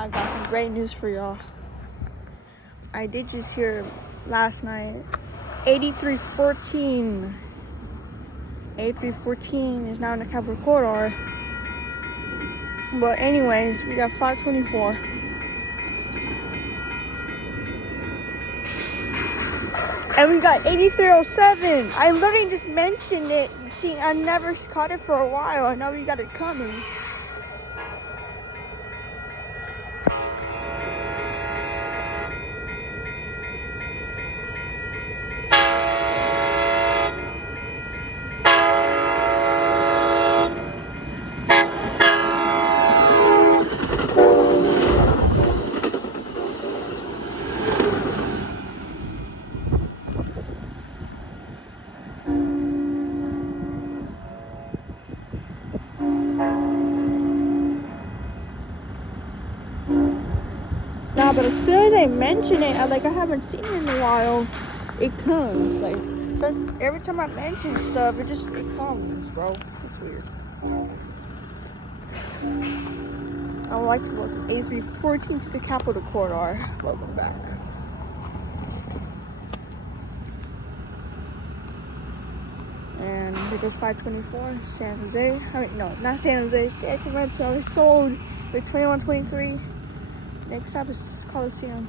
I got some great news for y'all. I did just hear last night, 8314. 8314 is now in the Capitol Corridor. But anyways, we got 524. And we got 8307. I literally just mentioned it. See, I never caught it for a while. I know we got it coming. Nah, but as soon as I mention it, I haven't seen it in a while, it comes. Every time I mention stuff, it comes, bro. It's weird. I would like to welcome A314 to the Capitol Corridor. Welcome back. And here goes 524, San Jose. No, not San Jose, Sacramento. It's sold with 2123. Next stop is Coliseum.